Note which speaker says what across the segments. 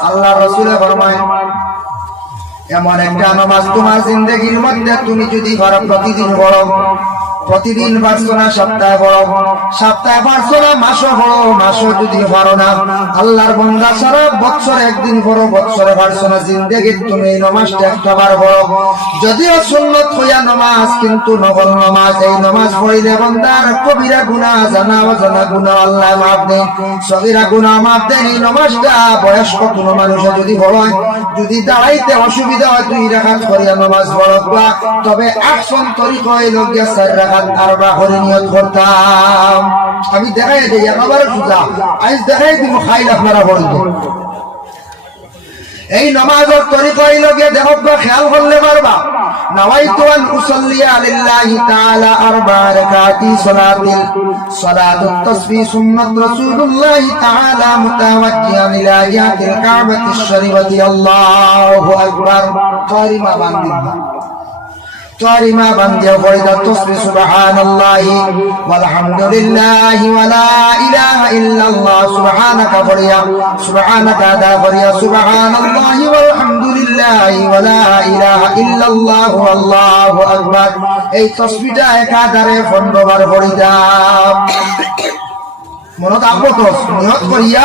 Speaker 1: আল্লাহ রসুলে ফরমায় এমন একটা নামাজ তোমার জিন্দগির মধ্যে তুমি যদি ঘর প্রতিদিন পড়ো প্রতিদিন পারছ না সপ্তাহে পড়ো। সপ্তাহে পারছ না মাসও পড়ো মাসও যদি পারো না, আল্লাহর বন্ধা সারা বছর একদিন পড়ো বছরে পারছ না জিন্দগির তুমি নমাজটা একটা বার পড়ো। যদিও সুন্নত হইয়া নমাজ, কিন্তু নকল নমাজ, এই নমাজ পড়িলে বন্দার কবিরা গুণা জানা অজানা গুণা আল্লাহ মাফ দেন। সবিরা গুণা মাফ দেন, এই নমাজটা বয়স্ক কোনো মানুষে যদি পড়য় যদি দাঁড়াইতে অসুবিধা হয়, দুই রাখাত করিয়া নমাজ পড়বা তবে একশন তরিক হইল গিয়া চার রাখাত আর বা করে নিয়ত করতাম। আমি দেখাই দিই একেবারে সোজা আজ দেখাই দিব খাইল আপনারা পড়ব এই নমাজের তরিকা হইল গিয়া দেখবা খেয়াল করলে পারবা। نويت أن أصلي لله تعالى أربع ركعات صلاة. صلاة التصفي سنة رسول الله تعالى متوجها إلى جهة الكعبة الشريفة. الله أكبر. قارما باندي কারিমা বান্দিয়া পড়ে দাও তসবিহ সুবহানাল্লাহি, ওয়ালহামদুলিল্লাহি, ওয়ালা ইলাহা ইল্লাল্লাহ, সুবহানাকা পড়িয়া সুবহানাকা দা পড়িয়া সুবহানাল্লাহি, ওয়ালহামদুলিল্লাহি, ওয়ালা ইলাহা ইল্লাল্লাহ আল্লাহু আকবার। এই তসবিহটা একাধারে 15 বার পড়ি মনত আব্বত নিয়ত করিয়া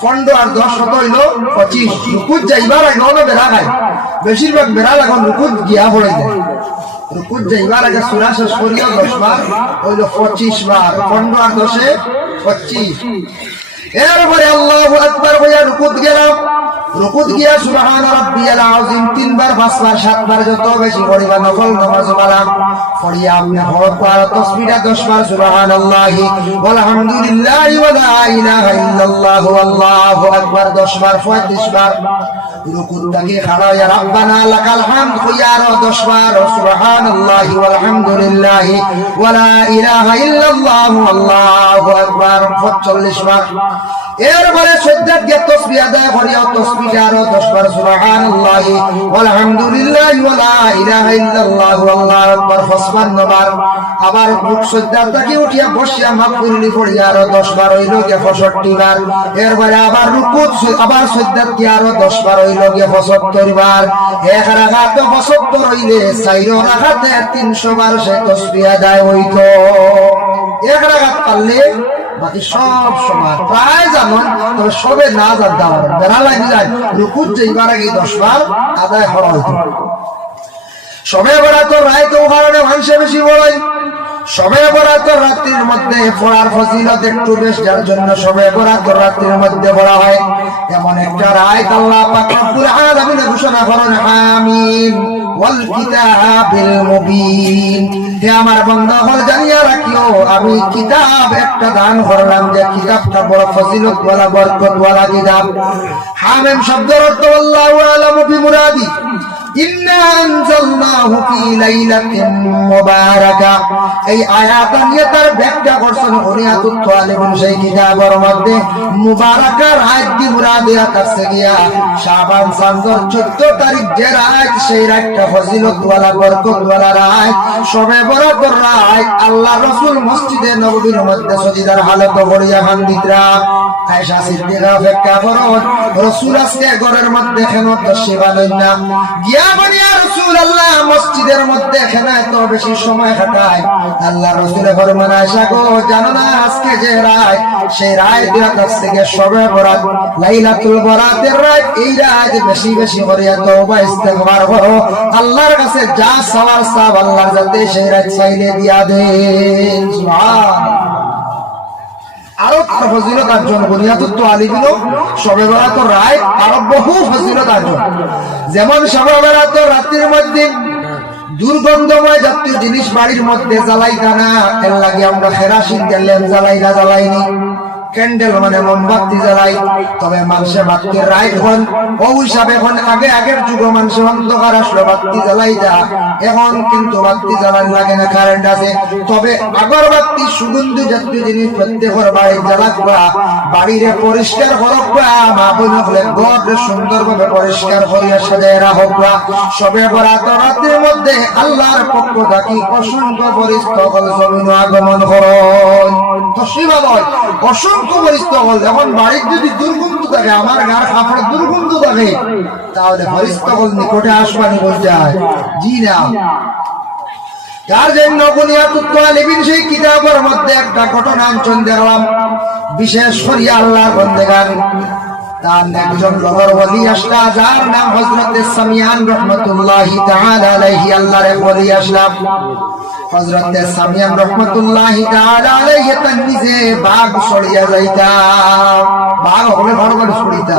Speaker 1: খন্ড আর দশ শত হইল পঁচিশ। রুকুত যাইবার আগে অনেক বেড়া খায় বেশিরভাগ বেড়া লাগান রুকুত গিয়া পড়াই যায়। রুকুত যাইবার আগে সুরা শেষ করিও দশ বার হইল পঁচিশ বার খন্ড আর দশে পঁচিশ। এরপরে আল্লাহ আকবার হইয়া রুকুত গেলাম। রুকুত গিয়া সুবহান রাব্বিয়াল আযীম তিনবার পাঁচবার, সাতবার যত বেশি পড়িবা নফল নামাজ পালাম পড়িয়া আপনি হরফ আর তাসবিহটা 10 বার সুবহানাল্লাহি ওয়া লা ইলাহা ইল্লাল্লাহু, আল্লাহু আকবার 10 বার 35 বার রুকুত থেকে খাড়া ইয়া রাব্বানা, লাকাল হামদ কইয়া আর 10 বার সুবহানাল্লাহি, ওয়ালহামদুলিল্লাহি, ওয়া লা ইলাহা ইল্লাল্লাহু, আল্লাহু আকবার 45 বার এরপরে সজ্জাত গিয়ে তসবিহ আদায় করিয়া তসবিহ আরও 10 বার, সুবহানাল্লাহ, আলহামদুলিল্লাহ ওয়া লা ইলাহা ইল্লাল্লাহ, আল্লাহু আকবার 55 বার আবার বুক সজ্জাত থেকে উঠিয়া বসিয়া মাগফিরলি পড়িয়া আরও 10 বার হইল গিয়ে 65 বার। এরপরে আবার রুকুত আবার সজ্জাত গিয়ে আরও 10 বার হইল গিয়ে 75 বার। এক রাকাত 75 হইলে চাইরো রাকাতে 300 বার সে তসবিহ আদায় হইতো। এক রাকাত পারলে বাকি সব সময়। প্রায় জানুন তবে সবে না যার দাওয়ার বেড়া লাগি যায় রুকুত যেইবার আগে দশ বার আদায় হওয়া হইতো সবে বেড়া তো রায় তো কারণে মানুষে বেশি বড়াই। সবে বরাত রাত্রির মধ্যে পড়ার ফজিলত একটু বেশ, যার জন্য সবে বরাত রাত্রির মধ্যে পড়া হয়। এমন একটা রায় আল্লাহ পাক রব্বুল আলামিন ঘোষণা করেন আমিন আমার বন্ধ হল জানিয়া রাখিও, আমি কিতাব একটা দান করলাম যে কিতাবটা বড় ফজিলত ওয়ালা কিতাব। হামিম শব্দের অর্থ সেই কিতাবের মধ্যে। মুবারাকার আয়াত দি মুরাদে কাছে গিয়া শাবান চাঁদের 14 তারিখ যে রাত, সেই রাতটা ফজিলত ওয়ালা বরকত ওয়ালা রাত সবে আল্লাহ রাসূল মসজিদে নববীর মধ্যে সজিদার হালত পড়িয়া খান দিতরা। আয়েশা সিদ্দিকা অপেক্ষা করো রসুল আজকে ঘরের মধ্যে কেন না। গিয়া বানিয়া রসুল আল্লাহ মসজিদের মধ্যে এখানে এত বেশি সময় কাটায়। আল্লাহ গো, জানো না আজকে যে রায়? সেই রায় দিয়া কাছ থেকে সবে বরাত, লাইলাতুল বরাতের রায়। এই রায় বেশি বেশি করিয়া তওবা ইস্তেগফার করো। আল্লাহর কাছে যা সওয়াল সাব আল্লাহর যাতে সেই চাইলে দিয়া দেন। সুবহানাল্লাহ। রায় আরও বহু যেমন রাত্রির মধ্যে দুর্গন্ধময় জাতীয় জিনিস বাড়ির মধ্যে জ্বালাই না লাগে আমরা খেরাসিন গেলেন জ্বালাই না জ্বালাইনি। ক্যান্ডেল মানে মোমবাতি জ্বালাই। তবে মানুষে বাতি রায় এখন ও হিসাবে এখন আগে আগের যুগ মানুষে অন্ধকার আসলো বাতি জ্বালাই যা এখন কিন্তু বাতি জ্বালাই লাগে না কারেন্ট আছে। তবে আগরবাতি সুগন্ধি জাতীয় জিনিস প্রত্যেকের বাড়ি জ্বালাকবা বাড়িরে পরিষ্কার করবা মা বোন হলে ঘরে সুন্দরভাবে পরিষ্কার করিয়া সাজায় রাখবা সবে বরাত রাতের মধ্যে আল্লাহর পক্ষ থাকি অসংখ্য পরিস্থল জমিন আগমন করন। অসংখ্য বাড়ির যদি দুর্গন্ধ থাকে, আমার গার কাপড়ের দুর্গন্ধ থাকে, তাহলে নিকটে আসবানি জি না। আলিবিন সেই কিতাবের মধ্যে একটা ঘটনা অঞ্চল দেখলাম বিশেষ করে আল্লাহ তার একজন বলি আসলা যার নাম সামিয়ান রাহমাতুল্লাহি আলাইহি, আল্লাহর এক হযরত সামিয়ান রাহমাতুল্লাহি তাআলা আলাইহি বাঘ সরিয়া যাইতা। বাঘ ঘর ঘর সরিতা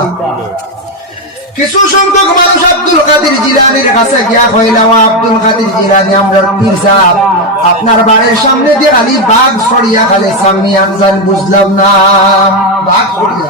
Speaker 1: কিছু সংখ্যক মানুষ আব্দুল কাদের জিলানির কাছে গিয়া কইলাম আব্দুল কাদের জিলানি, আমরা পীর সাহেব। আপনার বাড়ির সামনে দিয়ে খালি বাঘ সরিয়া খালি আনজান বুঝলাম না। বাঘ সরিয়া।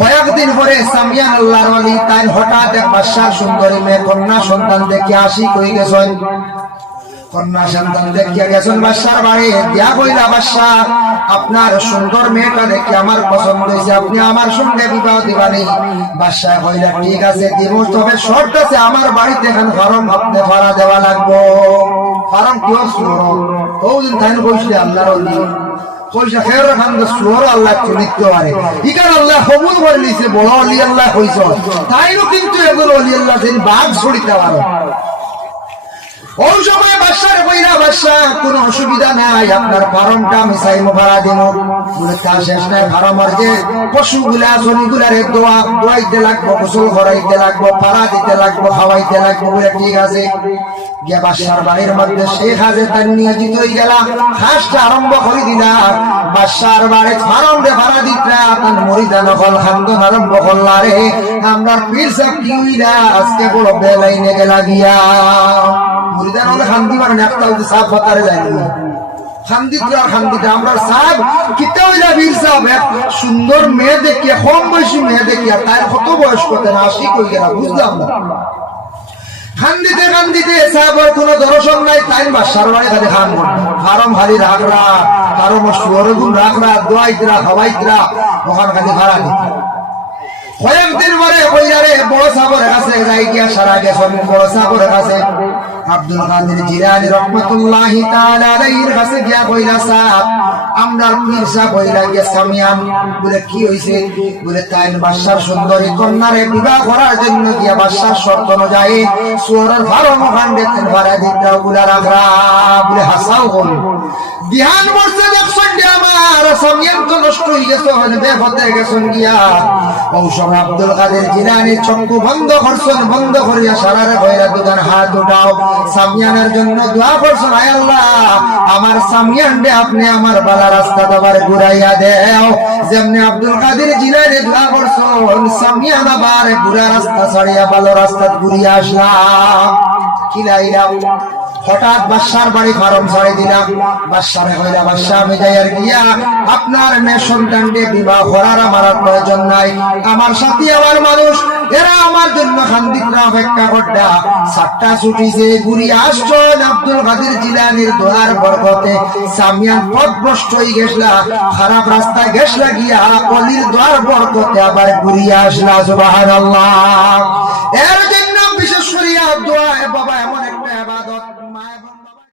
Speaker 1: কয়েকদিন পরে সামিয়ান আল্লাহর ওলি তাই হঠাৎ এক বাদশার সুন্দরী মেয়ে কন্যা সন্তান দেখে আসি কই গেছেন। কন্যা সন্তান দেখিয়া গেছেন বাদশার বাড়ি দিয়া কইলা বাদশা আপনার সুন্দর মেয়েটা দেখে আমার পছন্দ হয়েছে, আপনি আমার সঙ্গে বিবাহ দিবানি। বাদশা কইলা ঠিক আছে দিব তবে শর্ত আছে, আমার বাড়িতে এখন ফার্ম আপনি ভাড়া দেওয়া লাগবো। ফার্ম কিয় শুনো ও দিন তাই কইছিলে আল্লাহর পয়সা ইকার আল্লাহ নিছে বড় অলি আল্লাহ তাইও কিন্তু এগুলো অলি আল্লাহ বাঘ ছড়িতে পারো। ওই সময় কোন অসুবিধা নাই, আপনার ফার্মটা আমি চাইমো ভাড়া দিব বলে শেষ নাই ফার্মার যে পশু গুলা শনি গুলারে দোয়া, দোয়াইতে লাগবো, গোসল লাগবো দিতে লাগবো, খাওয়াইতে লাগবো বলে, ঠিক আছে। বাড়ির মধ্যে কাজে তার হয়ে গেলা। কাজটা আরম্ভ করে দিলা। বাদশার বাড়ি ফার্ম রে ভাড়া দিতরা তার মরিদা নকল খান্দন আরম্ভ করলা। রে আমরা পীর কি হইলা আজকে বড় বেলাইনে গেলা গিয়া। সুন্দর মেয়ে দেখিয়া, কম বয়সী মেয়ে দেখিয়া কত বয়স কই গেলা বুঝলাম না। খান্দিতে খান্দিতে সাহাবার দর্শন নাই, তাই বাসার বাড়ি খালি খান রাখরা রাখরা দোয়াইতরা খাওয়াইতরা ওখান খালি ভাড়া কয়েকদিন পরে বড় সাগরের কাছে যাই গিয়া সারা গেছেন বড় সাগরের কাছে। আব্দুল কাদের জিলানী রহমাতুল্লাহি তাআলা আলাইহির কাছে গিয়া কইলা, সাহেব, আমরা সাহেব কইলা গিয়া সামিয়াম বলে, কি হইছে? বলে তাই বাদশার সুন্দরী কন্যারে বিবাহ করার জন্য গিয়া বাদশার শর্ত অনুযায়ী সুয়রের ভালো মহান দেখতেন ভাড়া দিতে গুলা রাখরা বলে, হাসাও বল। ধ্যান বসে দেখছেন আমার সামিয়াম নষ্ট হয়ে গেছে হলে বেফতে গেছেন গিয়া। সময় আব্দুল কাদের জিলানি চক্ষু বন্ধ করছেন, বন্ধ করিয়া সারারে ভয়রা দুজন হাত উঠাও। সামিয়ানের জন্য দোয়া করছেন, আয় আল্লাহ, আমার সামিয়ান রে, আপনি আমার বালা রাস্তা তোমার ঘুরাইয়া দেও। যেমনি আব্দুল কাদের জিলানি দোয়া করছেন, সামিয়ান আবার ঘুরা রাস্তা ছাড়িয়া ভালো রাস্তা ঘুরিয়া আসলাম। খিলাইলাম হঠাৎ বাদশার বাড়ি ফার্ম ছাড়ি দিলাম। বাদশারে হইলা বাদশা গিয়া আপনার মেয়ে সন্তানকে বিবাহ করার আমার প্রয়োজন নাই। আমার সাথে, আমার মানুষ, এরা আমার জন্য খান্দিকরা অপেক্ষা সাতটা ছুটিছে ঘুরি আসছেন আব্দুল কাদের জিলানির বরকতে। সামিয়ান পথ ভ্রষ্ট হয়ে গেছলা খারাপ রাস্তায় গেছলা গিয়া অলির দোয়ার বরকতে আবার ঘুরিয়ে আসলা এর জন্য বিশেষ করিয়া দোয়া বাবা, এমন একটা